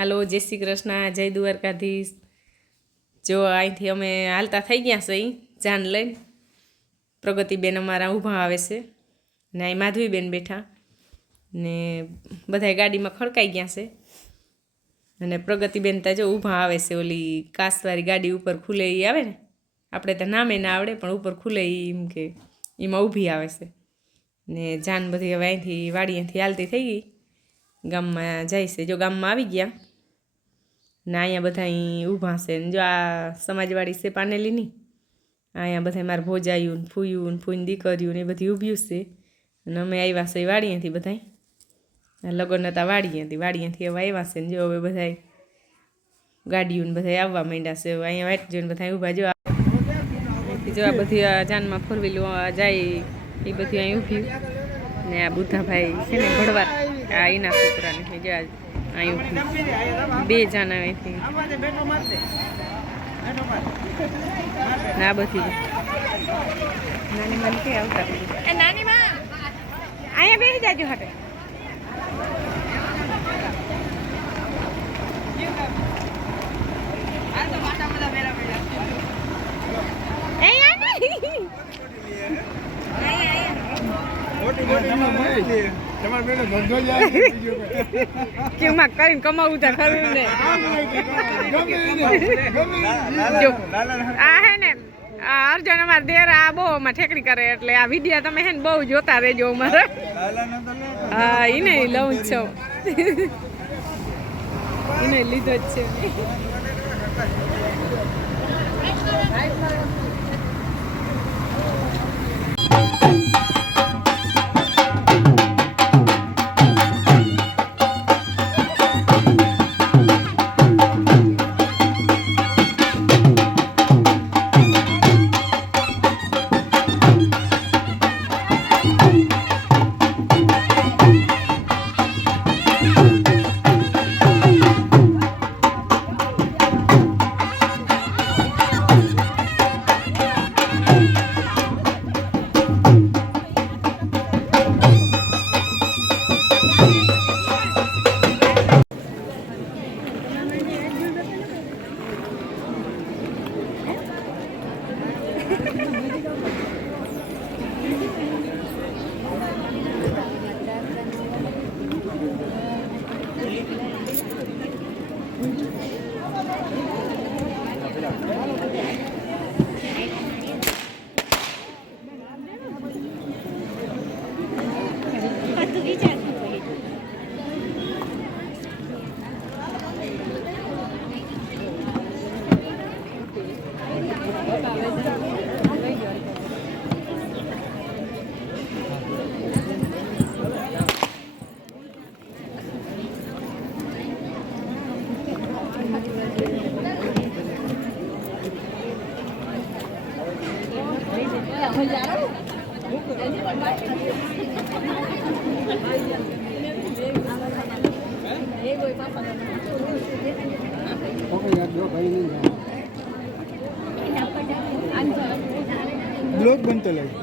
હાલો, જય શ્રી કૃષ્ણ, જય દ્વારકાધીશ। જો અહીંથી અમે હાલતા થઈ ગયા છે જાન લઈને। પ્રગતિબેન અમારા ઊભા આવે છે ને અહીં માધવીબેન બેઠા ને બધાય ગાડીમાં ખડકાઈ ગયા છે અને પ્રગતિબેન તો જો ઊભા આવે છે। ઓલી કાચવાળી ગાડી ઉપર ખુલે એ આવે ને, આપણે તો નામે ના આવડે પણ ઉપર ખુલે એમ કે એમાં ઊભી આવે છે ને જાન બધી હવે અહીંથી વાડીએથી હાલતી થઈ ગઈ, ગામમાં જાય છે। જો ગામમાં આવી ગયા ને અહીંયા બધા ઊભા છે ને જો આ સમાજવાડી છે પાનેલીની, અહીંયા બધા મારા ભોજાયું ને ફૂયું ને ફૂઈની દીકરીયું ને એ બધી ઊભ્યું છે અને અમે આવ્યા છે વાડીએથી બધા લગ્ન હતા વાડીએથી હવે આવ્યા છે ને જો હવે બધા ગાડીઓ ને બધા આવવા માંડ્યા છે। અહીંયા વાટ જોઈને બધા ઊભા જો આ બધી જાનમાં ફોર વ્હીલ જાય એ બધી અહીં ઊભી ને આ બુદ્ધાભાઈ છે ને ભડવાર આ એના છોકરાને છે જો અહીં ઊભી બે જાન અહીંથી ના બધી નાની માં કે આવતા નાની માં અહીંયા બેસી જાજો હટે કેમાં કરીને કમાવું તા ખરું ને આ હે ને અર્જુન અમારા દેર આ બહુ અમારે ઠેકડી કરે એટલે આ વિડીયો તમે હે ને બહુ જોતા રહેજો અમારે। હા એને લઉં જ છું, એને લીધો જ છે। ब्लॉग बनते लगे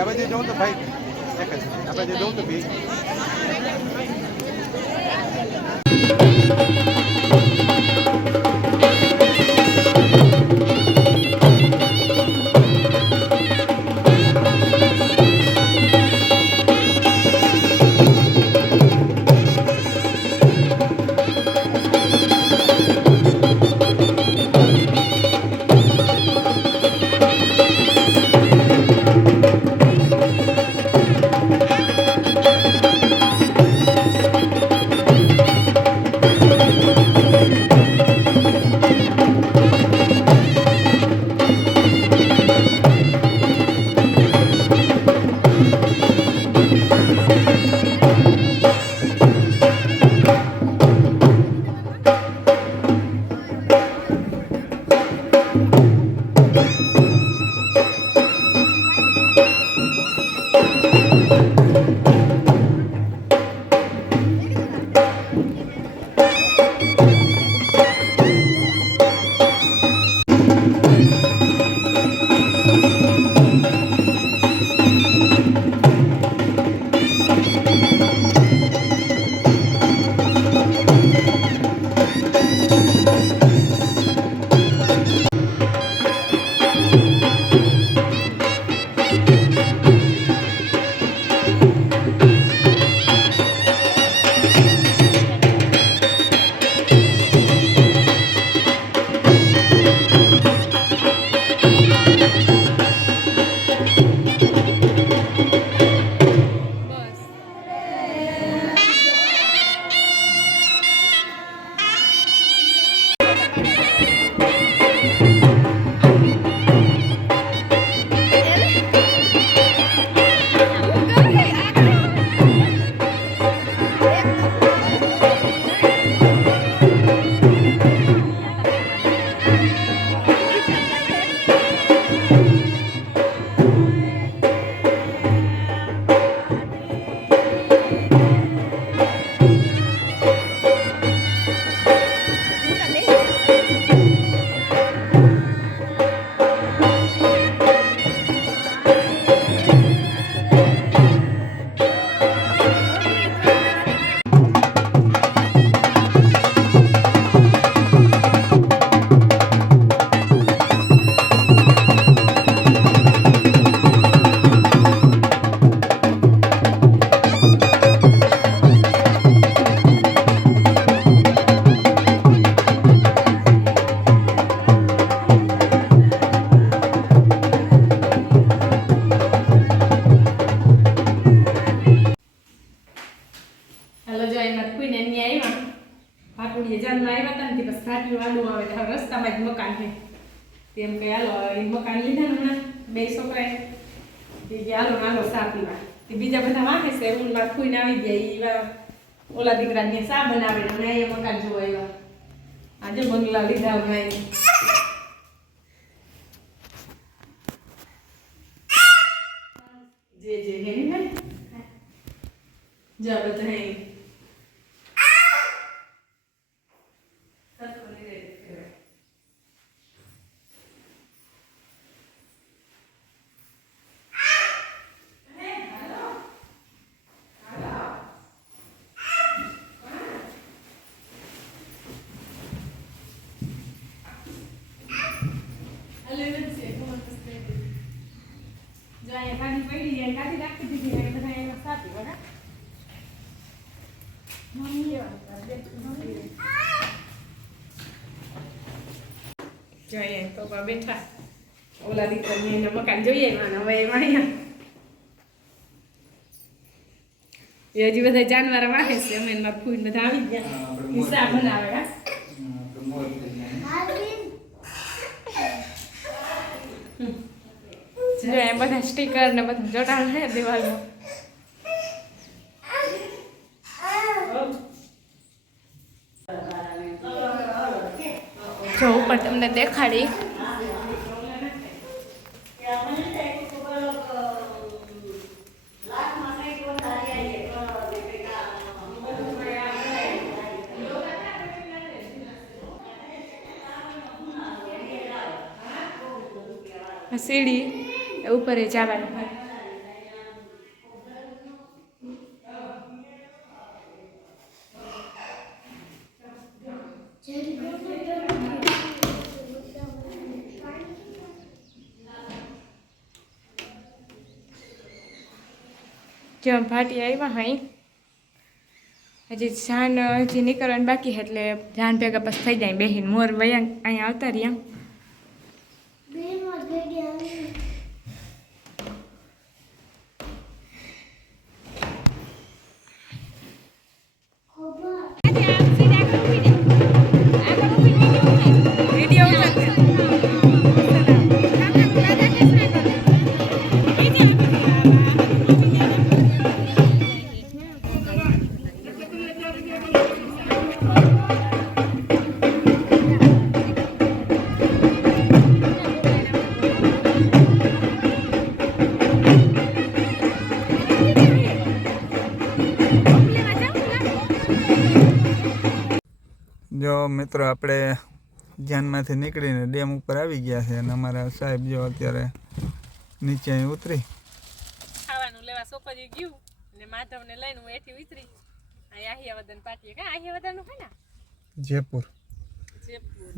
આપણે જવું તો ભાઈ આપણે જવું તો ભાઈ રસ્તામાં જ મકાન છે તેમ કે હાલો એ મકાન લીધા ને હમણાં બે છોકરાએ તે કે હાલો સા પીવા તે બીજા બધા વાહે છે હું મારા ફૂઈને આવી ગયા એ ઓલા દીકરાને સા બનાવે ને અહીંયા મકાન જોવા આવ્યા આજે બંગલા લીધા હમણાં જે હે ને જા બધા હે ગાડી પડી જાય ગાડી રાખી દીધી ને બધા એમાં સાથી બરાબર જોઈએ તો બેઠા ઓલા દીકરાને એના મકાન જોઈએ હવે એમાં અહીંયા એ હજી બધા જાનવર વાહે છે અમે મારા ફૂઈ બધા આવી ગયા હિસ્સા બનાવે હા બધા સ્ટીકર ને બધું જોડાણ છે દિવાલમાં જો ઉપર તમને દેખાડી સીડી ઉપર જવાનું હોય જો ભાટી આવ્યા હાઈ હજી જાન હજી નીકળવાનું બાકી છે એટલે જાન ભેગા બસ થઈ જાય બેહીન મોર વયા અહીંયા આવતા રહ્યા જો મિત્રો આપણે ધ્યાનમાંથી નીકળીને ડેમ ઉપર આવી ગયા છે અને અમારા સાહેબ જો અત્યારે નીચે અહીં ઉતરી ખાવાનું લેવા સોપરી ગયું ને માધવને લઈને હું એથી ઉતરી આ આહિયાવદન પાટીએ કા આહિયાવદનનું છે ને જયપુર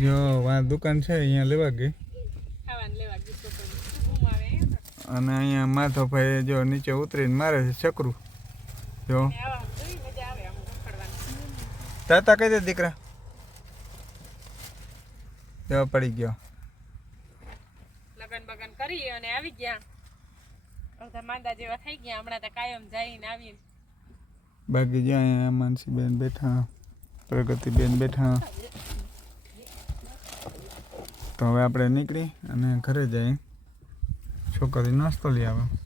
જો આ દુકાન છે અહીંયા લેવા ગઈ ખાવાનું લેવા ગયું સોપરી હું આવે અને અહીંયા માધવભાઈ જો નીચે ઉતરીને મારે છે ચકરું જો આવા જોઈ મજા આવે આમ રખડવાની તાતા કઈ દે દીકરા દેવા પડી ગયો લગન બગન કરી અને આવી ગયા અડધા માંદા જેવા થઈ ગયા હમણાં તો કાયમ જઈને આવીને બાકી જ્યાં અહીંયા માનસીબેન બેઠા પ્રગતિબેન બેઠા તો હવે આપણે નીકળી અને ઘરે જઈ છોકરી નાસ્તો લઈ આવે